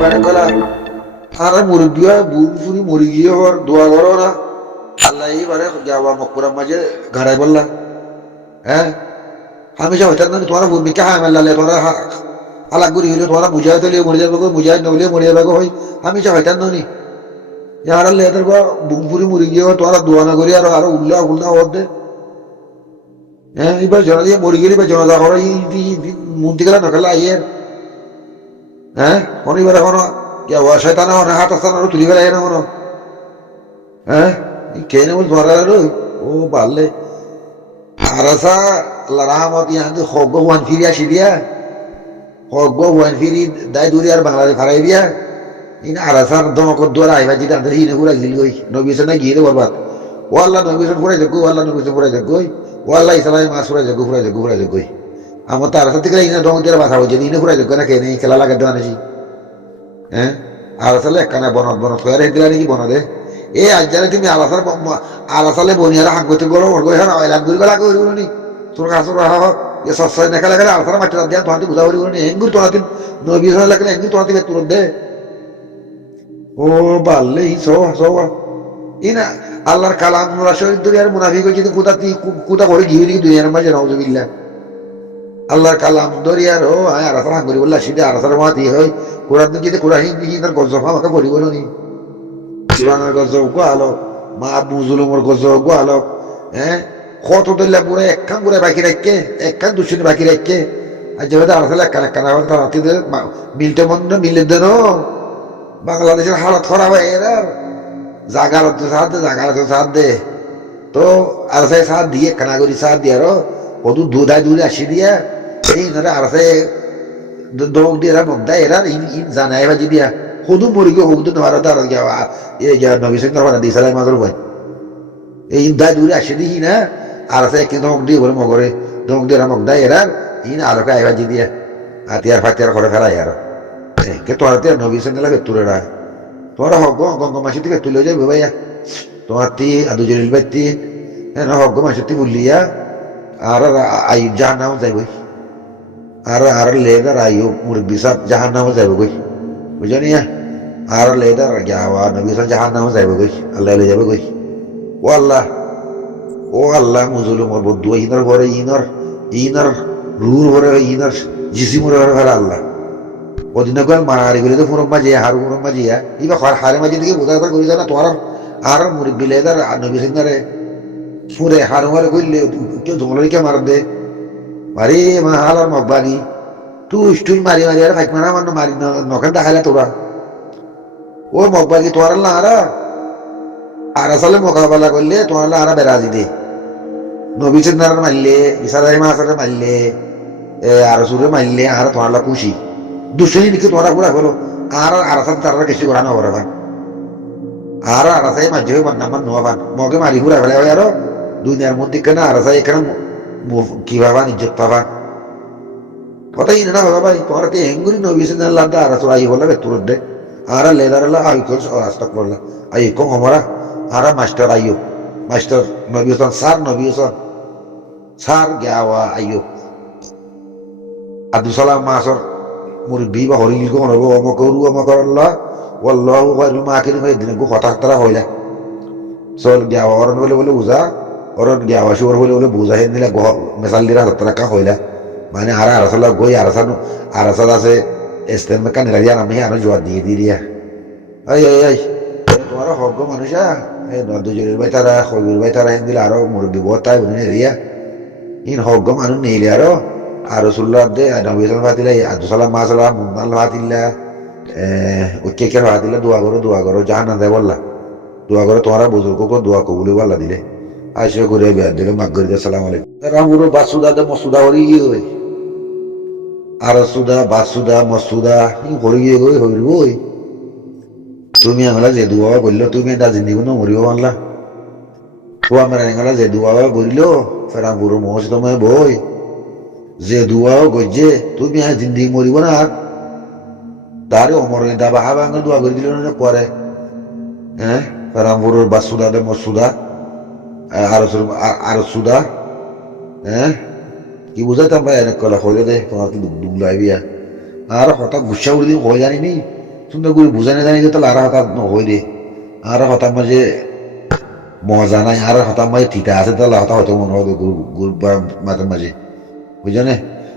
মানে কলা আর মুরগি হয় বুড়ি ফুরি মুরগি হওয়ার দোয়া করো না আল্লাহ এবারে যাওয়া মকপুরার মাঝে ঘাড়াই বললা হ্যাঁ হামেশা হইতাম না তোমার ভূমিকা হামেলালে তোরা হালাক গুড়ি হইলে তোরা বুঝাই দিলে মরে যাবে বুঝাই নইলে মরে যাবে হয় হামেশা হইতাম নি যারা লেদের বা বুক ফুরি মুরগি হয় তোরা দোয়া না করি আরো উল্লা উল্লা হওয়ার দে হ্যাঁ এবার জনা দিয়ে মরে গেলি বা জনাদা করো মন্ত্রী গেলা নকেলা আইয়ের হ্যাঁ অনেকবার এখনো শয়তানা হাত আসতানা তুলি ফেলাই না কোনো হ্যাঁ কে নেবল ধরা ও পারলে আর আসা আল্লাহ রাহমত ইয়াহাতে হগ্গ ওয়ান ফিরি আসি দিয়া হগ্গ ওয়ান ফিরি দায় দূরি আর বাংলাদেশ ফারাই দিয়া ইনা আর আসার দমকর দুয়ার আইবা যেটা আন্তর হিনে ঘুরা গিল গই নবীসন না গিয়ে বরবাদ ও আল্লাহ নবীসন ফুরাই যাক ও আল্লাহ নবীসন ফুরাই যাক গই ও আল্লাহ ইসলামী মাস ফুরাই যাক ফুরাই যাক ফুরাই যাক গই আমার তার সাথে গেলে ইনা দমক দিয়ে বাধা হচ্ছে ইনে ফুরাই যাক না কে নেই খেলা লাগে দেওয়া নাকি হ্যাঁ আর আসলে একখানা বনত বনত হয়ে দিলা নাকি বনদে এ আজ জানে তুমি আলাসার আলাসালে বনিয়ারা হাঁক করতে গরো ওর হ্যাঁ এলাক ঘুরি গলা করি বলি তোর কাছে রাহা হোক এ সস্তায় নেখা লাগে আলাসার মাটি দিয়া তোমাকে বুঝা করি বলি হেঙ্গুর তোমাকে নবী লাগলে হেঙ্গুর তোমাকে তুরত দে ও বাল্লে ই সো সো ইনা আল্লাহর কালাম নুরা শরীফ দুনিয়ার মুনাফিক যদি কুতা করে গিয়ে নাকি দুনিয়ার মাঝে নাউজুবিল্লাহ আল্লাহর কালাম দরিয়ার ও আর আসার হাঁক করি বললা সিধে আর আসার মাতি হয় কোরআন যদি কোরআন হিন্দি তার গজফা আমাকে পড়িব নি কোরআনের গজব গো আলো মা আবু জুলুমর গজব গো আলো হ্যাঁ কত দল্লা পুরো একখান করে বাকি রাখকে একখান দুশো বাকি রাখকে আর যেহেতু আসলে একখান একখান রাত্রিদের মিলতে মন্দ মিলে দেন বাংলাদেশের হালত খারাপ হয় এরা জাগার তো সাথ দে জাগার তো সাথ দে তো আর সে সাথ দিয়ে খানা করি সাথ দিয়ে আরো কত দুধায় দুধ আসি দিয়া এই ধরে আর সে দোক দিয়ে এরা মগ দেয় এরা জানাই বাজি দিয়া সদু মরি গিয়ে সদু নেওয়ার তার নবী সিং দি সালাই মাজর বই এই দায় দূরে আসে দিহি না আর আছে একদিন দমক দিয়ে বলে মগরে দমক দিয়ে মগ দেয় এরা আলোকে আই বাজি দিয়া হাতিয়ার ফাতিয়ার করে ফেলাই আর কে তোর হাতে নবী সিং লাগে তুলে রা তোরা হক গঙ্গ মাসি থেকে তুলে যাবে ভাইয়া তোমার তি আদু জলিল ভাই তি হ্যাঁ হক মাসি তি বললিয়া আর আই যার নাম যাইবই আর লেদার আইও মুরব্বী সাহেব জাহান নামে যাইব গই বুঝলি আর লেদার যাওয়া নবী সাহেব জাহান নামে যাইব গই আল্লাহ লই যাবে গই ও আল্লাহ মুজলুমর বদ্ধ ইনার ঘরে ইনার রুর ঘরে ইনার জিসিমুর ঘরে ফেলা আল্লাহ ওদিন করে মারি গেলে তো ফুরম মাঝে হারু ফুরম মাঝিয়া ইবা হারে মাঝে দিকে বোঝা কথা করি না তোমার আর মুরব্বী লেদার নবী সিংহারে ফুরে হারু মারে করলে কেউ জঙ্গলকে মার দে মারি মা হালার মগবানি তুই মারি মারি আর ফাইক মারা আমার মারি নখান দেখাইলা তোরা ও মগবাগি তোমার না আর আসলে মোকাবেলা করলে তোমার আরা বেড়াজি দে নবী সিন্নার মারলে ইসারাই মাসারে মারলে আর সুরে মারলে আর তোমার খুশি দুশো দিকে তোরা ঘুরা করো আর আরাসান তারা কিছু করা না করে আর আরাসাই মাঝে নামান নোয়াবান মগে মারি ঘুরা ফেলে আরো দুনিয়ার মধ্যে কেন আরাসাই এখানে কি ভাবা ইজ্জত পাবা কথাই না বাবা ভাই তোমার হেঙ্গুরি নবী সিন্নাল্লাহ আর আসলে আই হলে তুরত দে আর লেদার আই কর আস্তাক করলা আই কম আমরা আর মাস্টার আইও মাস্টার নবী হোসেন স্যার গাওয়া আইও আব্দুল সালাম মাসর মুরব্বী বা হরিল কোন হবো অমকরু অমকরল্লাহ ওয়াল্লাহু খায়রুল মাকিরিন হয়ে দিন গো কথা তারা হইলা চল গাওয়া অরণ বলে বুঝা অরণ গাওয়া শুয়ার বলে বুঝা হেন দিলা মেসাল দিরা তারা কা হইলা মানে আর আরসাল গই আরসাল আছে এস্তেন মেকান লাগিয়া আমি আর জোয়ার দিয়ে দিয়া এই তোমার হক মানুষা এই নদজুরের ভাই তারা খবির ভাই তারা হেন দিলে আরো মুরব্বী বহুত তাই বলে রিয়া ইন হক মানুষ নেইলে আরো আর রসুল্লাহ দে নবী সালাম ফাতিলা আব্দুল সালাম মা সালাম মুন্নাল ফাতিল্লা কে ফাতিল্লা দোয়া করো জাহান না দেয় বললা দোয়া করো তোমারা বুজুর্গ কো দোয়া কবুলি বললা দিলে আইসে করে বিয়ার দিলে মাগ করে সালাম আলাইকুম রামুরো বাসুদা দে মসুদা হরি গিয়ে হই আর সুদা বাসুদা মসুদা হরি গিয়ে গই হইল ওই তুমি আমরা যে দোয়া করলো তুমি এটা জিন্দিগি মরিব মানলা ও আমরা এঙ্গালা যে দোয়া করিল ফেরা বুড়ো মহসিদময় বই যে দোয়াও গজে তুমি আর জিন্দিগি মরিব না তারে অমর দাবা হাবা আঙ্গল দোয়া করে দিল না পরে হ্যাঁ ফেরা বুড়োর বাসুদা দে মসুদা আর সুদা হ্যাঁ কি বুঝাইতাম ভাই এনে কলা হইলে দে তোমার দুগলাই বিয়া আর হঠাৎ গুসা উড়ি দিন হয়ে জানি নি সুন্দর করে বুঝানি জানি যে তাহলে আর হঠাৎ নহই দে আর হঠাৎ মাঝে মজা নাই আর হঠাৎ মাঝে তিতা আছে তাহলে হঠাৎ হয়তো মনে হয় গুড় বা মাঝে মাঝে বুঝছো না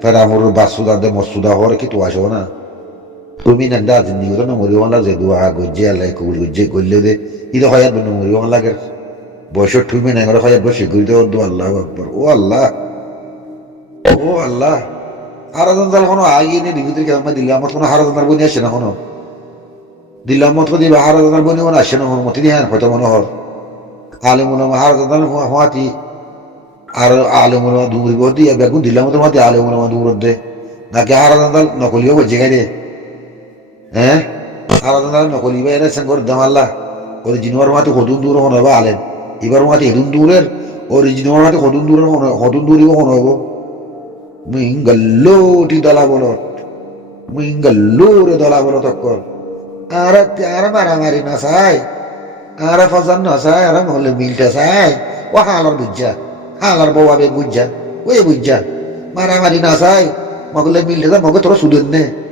ফের আমার বাসুদা দে মসুদা হওয়ার কি তো আসবো না তুমি না দা জিন্দি করে না মরিও লাগে দুয়া গজ্জে আলাই কবুল গজ্জে করলে দে ইদো হয়াত বন্ধ মরিও লাগে বয়স ঠুমে না করে হয়াত বসে করি দে আল্লাহ আকবার ও আল্লাহ ও আল্লাহ হারাজন জাল কোনো আগে নিয়ে ডিভিদের কেমন দিল্লাম মত কোনো হারাজন বনি আসে না কোনো দিল্লাম মত দিবা হারাজন বনি মনে আসে না কোনো মতি দিয়ে হয়তো মনে হর আলিমুলামা হারাজন হওয়াতি আর আলিমুলামা দূর দিয়ে বেগুন দিল্লাম মতো মাতি আলিমুলামা দূর দে নাকি হারাজন জাল নকলিও বসে গাই দে হ্যাঁ হারাজন জাল নকলি বা এরা সেন করে দাম আল্লাহ অরিজিনাল মাতি হদুন দূর হন হবে আলেন এবার মাতি হেদুন দূরের অরিজিনাল মাতি হদুন দূরই হন হবো Mingalluti dalla bolot, mingallure dalla bolot akkol. Ara maramari nasai, ara fazan nasai, ara molle milta sai. Wah halar bujja, halar bawa be bujja, we bujja. Maramari nasai, mogle milta sa moge toro sudenne.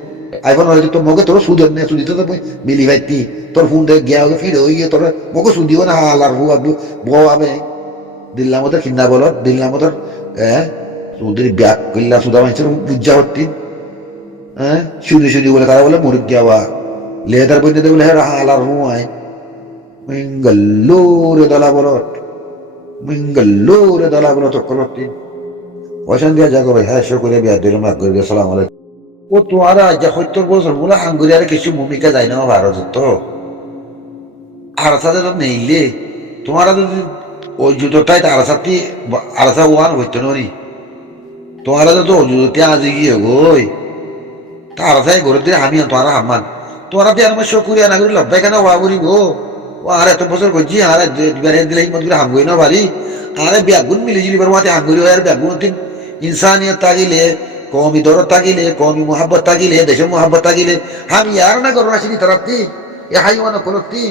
iPhone hole to moge toro sudenne, sudito to mili vetti. Tor funde gya ge fide hoye tor moge sudiyo na halar huwa bawa be. Dilla motor kinna bolot, dilla motor ওদের bag করলা সুদা মানুষের বুঝা হতি হ্যাঁ শুনি শুনি বলে কারা বলে মুরগ যাওয়া লেদার বইতে বলে হ্যাঁ হালার হুয়ায় মিঙ্গল্লোরে দলা বলট করতি ওইখান দিয়ে যা করে হ্যাঁ শো করে বিয়া দিলাম মাগ করে সালাম আলাইকুম ও তোমারা যা ৭০ বছর বলে আঙ্গুরিয়ারে কিছু ভূমিকা যায় না ভারত তো আর সাথে তো নেইলে তোমারা যদি ওই জুতোটাই আরাসাতি আরাসা ওয়ান হইতো নি তোমারা তো অযোধ্যা আজি গিয়ে গই তারা তাই ঘরে দিয়ে আমি তোরা হামান তোরা দিয়ে আমার শকুরিয়া না করি লব্বাই কেন হওয়া করি গো ও আর এত বছর করছি আর বেড়ে দিলে মত করে হামগই না পারি আরে ব্যাগুন মিলিজিলি বার মাতে হামগরি আর ব্যাগুন তিন ইনসানিয়ত তাগিলে কওমি দরদ তাগিলে কওমি মোহাব্বত তাগিলে দেশের মোহাব্বত তাগিলে আমি আর না করো আসিনি তারাতি এ হাইওয়ানা কলতি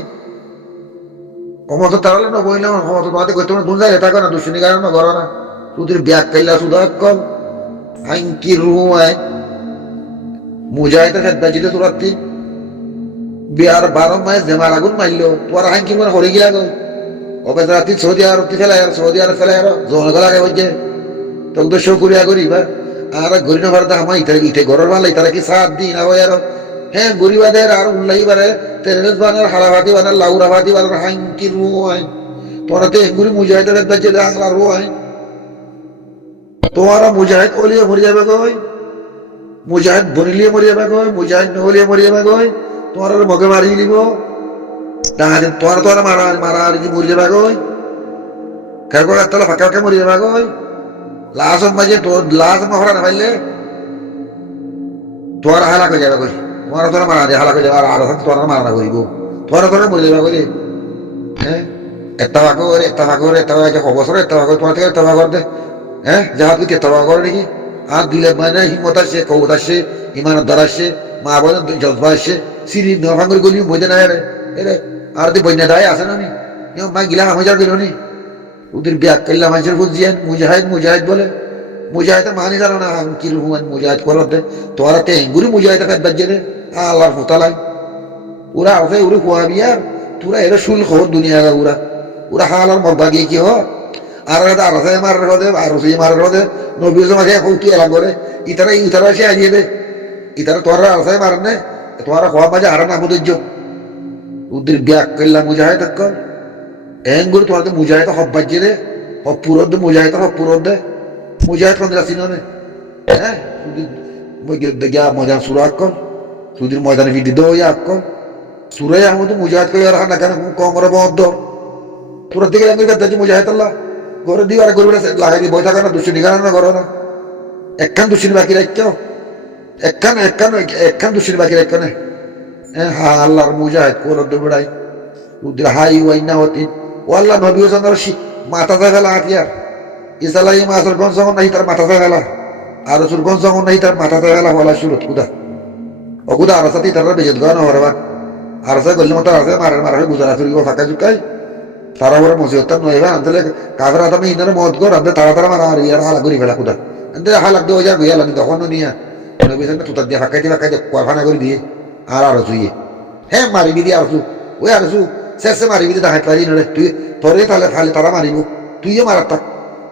কমত তারালে না বইলাম কমত তোমাতে কই তোমরা গুঞ্জাই এটা না দুশনি কারণ না করো না তুদের ব্যাগ কাইলা সুদা call Anki ruai mujahid khadda jide turati biar barom mais demar agun maillo tuar hanki mona hori gila go obe rati Saudi Arab fela yar zona gala ge bojje tog do shukriya kori ba ara gorina barda hama ite goror wala itara ki saat di na ho yar he goribader ar ullai bare terenes banar harawati banar laurawati banar hanki ruai torate guri mujahid khadda jide angla ruai তোমারা মুজাহিদ ওলিয়ে মরে যাবে গই মুজাহিদ বনিলিয়ে মরে যাবে গই মুজাহিদ নহলিয়ে মরে যাবে গই তোমার মগে মারি দিব তাহলে তোমার মারা মরে যাবে গই কারণ তাহলে ফাঁকা মরে যাবে গই লাশ মাঝে তো লাশ মহরা না পাইলে তোমার হালাক হয়ে যাবে গই তোমার মারা হালাক হয়ে যাবে আর তোমার মারা না করিব তোমার মরে যাবে গই হ্যাঁ একটা ভাগ অবসর একটা ভাগ তোমার থেকে একটা ভাগ দে হ্যাঁ জাহাজ কি তেতবা করে নাকি আর দিলে মানে হিম্মত আসে কৌত আসে ইমানদার আসে মা বলে জজবা আসে সিঁড়ি নভাঙ্গর গলি মজা না এরে আর তুই বন্যা দায় আসে না নি মা গিলা হামাজার গেল নি ওদের ব্যাগ কাল্লা মানুষের বুঝিয়েন মুজাহিদ বলে মুজাহিদ মানি জানো না কি রুমান মুজাহিদ করতে তোরা তে গুরু মুজাহিদ কাজ বাজে রে আল্লাহর ফুতালাই ওরা আছে ওরে কোয়া বিয়ার তোরা এরা শুল খবর দুনিয়া ওরা হালার মব্বা গিয়ে কি হয় আর আরসাই মারার হদে আরসি মারার হদে নবী সমাজে কৌটি এলাম করে ইতারা সে আনিয়ে দে ইতারা তোরা আরসাই মারেন না তোরা হওয়া মাঝে আর না বুঝছ ওদের ব্যাগ করলাম মুজাহিদ কর এঙ্গুলো তোমাদের মুজাহিদ হব বাজছে রে হব পুরো দে মুজাহিদ কোন রাসি নে হ্যাঁ গিয়া ময়দান সুরা কর সুদির ময়দানে ভিডি দো ইয়া কর সুরাই আহমদ মুজাহিদ করে আর না কেন কমরে বদ্ধ তোরা দিকে আমি কাছে মুজাহিদ আল্লাহ ঘরে দিয়ে আর গরিব লাগাই দিয়ে বই থাকা না দুশো নিগানো না করো না একখান দুশির বাকি রাখছো একখান দুশির বাকি রাখো না হ্যাঁ আল্লাহর মুজাহিদ কোরআন বেড়াই উদ্দির হাই ওয়াই না হতি ও আল্লাহ নবী হোসেন মাথা ফেলা হাতিয়ার ইসালাই মাসের গঞ্জ নাই তার মাথা ফেলা আর সুর গঞ্জ নাই তার মাথা ফেলা হলা সুরত কুদা ও কুদা আর সাথে তারা বেজত গা না হরবা আর সা গল্লি মতো আছে মারা গুজারা ফিরিব ফাঁকা চুকাই তারা ওরা মসজিদটা নইবা আনতে কাফের আদমে ইনারে মত কর আনতে তারা মারা আর ইয়ার হালা করি ফেলা কুদা আনতে হালাক দিয়ে গিয়া লাগি তখন নিয়া নবী সামনে তুতার দিয়ে ফাঁকাই কোয়াফানা করে দিয়ে আর চুইয়ে হ্যাঁ মারিবি দি আসু ওই আসু শেষে মারিবি দি দেখাই পারি নরে তুই তোরে তাহলে খালি তারা মারিব তুইও মারার থাক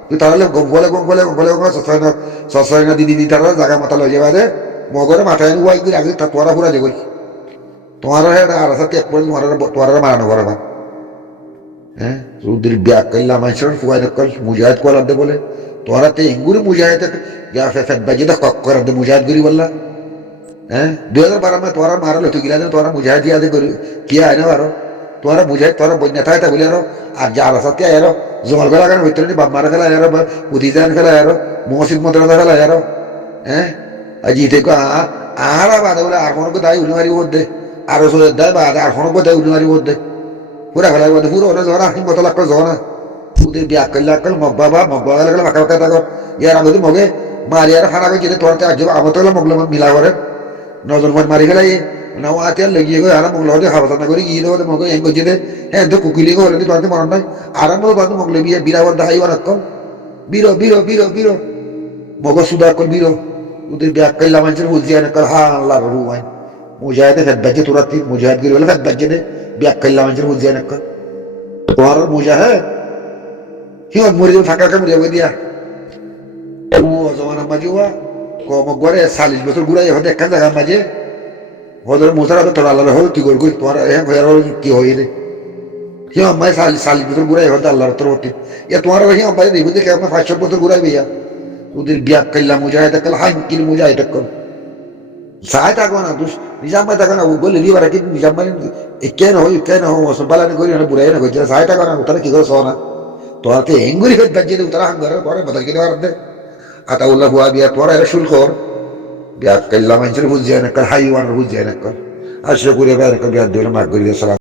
তুই তাহলে গঙ্গলে সসয় না দিদি তারা জায়গা মাথা লই যাবা দে মগরে মাথায় ওয়াই করে আগে তোরা পুরা যাবই তোমার আর সাথে এক পরে তোমার মারানো করে না হ্যাঁ রুদ্র ব্যাগ করলাম মানুষের ফুয়াই নকল মুজাহিদ করার দে বলে তোরা তে ইঙ্গুরি মুজাহিদ ফেদ বাজি দা কক করার দে মুজাহিদ করি বললা হ্যাঁ 2012 में তোরা মারা লতো গিলা তোরা মুজাহিদ ইয়াদে করি কিয়া আইনা বারো তোরা মুজাহিদ তোরা বন্যা থাকে বলে আরো আর যার সাথে আরো জমাল গলা কারণ ভিতরে বাপ মারা খেলা আরো উদিজান খেলা আরো মসজিদ মদ্রাসা খেলা আরো হ্যাঁ জিতে কো আর বাদে বলে আর কোনো দায় উলিমারি বোধ দে আর সোদের দায় বা আর কোনো দায় উলিমারি বোধ দে পুরা খেলা বোধ পুরো ওরা জরা হিম বতল আকল জরা ওদের বিয়া করলে আকল মগবা লাগলে বাঁকা বাঁকা থাকো ইয়ার আমি তো মগে মারি আর খানা করে তোরতে আজ আমার তো মগলে মিলা করে নজর মন মারি খেলাই না আতে লেগিয়ে গো আর মগলে হতে খাওয়া না করে গিয়ে দেবো মগে এং করছে হ্যাঁ তো কুকিলি গো হলে তোরতে মরণ নাই আর মগ বাদ মগলে বিয়ে বিরাবর দাহাই আর আকল বিরো মগ সুদা আকল বিরো ওদের বিয়া করলে মানুষের বুঝিয়ে আকল হা আল্লাহ রুয়াই মুজাহিদে ফেদ বাজে তুরাতি মুজাহিদ গিরি বলে ফেদ বাজে দে বিয়া করলে মানুষের বুঝিয়ে আকল তোমার মুজাহিদ হিমত মরে যাবো থাকার কামড়ে যাবো দিয়া ও জমানা মাঝে ওয়া মগরে 40 বছর ঘুরাই হতে একটা জায়গা মাঝে হদের মোসারা তো তোরা আল্লাহ হল কি করবি তোমার হ্যাঁ কি হই রে হিম আম্মাই 40 বছর ঘুরাই হতে আল্লাহর তোর হতে ইয়া তোমার হিম আম্মাই দেখবো যে কেমন 500 বছর ঘুরাই ভাইয়া ওদের বিয়া করলাম মুজাহিদ কাল হাই কিল মুজাহিদ কল সাহায় থাকো না তুই নিজাম্মাই থাকো না বলে লিবার কি নিজাম্মাই কেন হো বালানি করি না বুড়াই না কইছে সাহায় থাকো না তারা কি করে সোনা তোরা তে এঙ্গুরি হয়ে বাজিয়ে দে তারা হাঙ্গার পরে বদল কিনে বার দে আতাউল্লাহ হুয়া বিয়া তোরা এরা শুল্ক বিয়া করলাম মানুষের বুঝিয়ে না কর হাইওয়ান বুঝিয়ে না কর আশা করে বিয়া দিলাম মাগ করি সালাম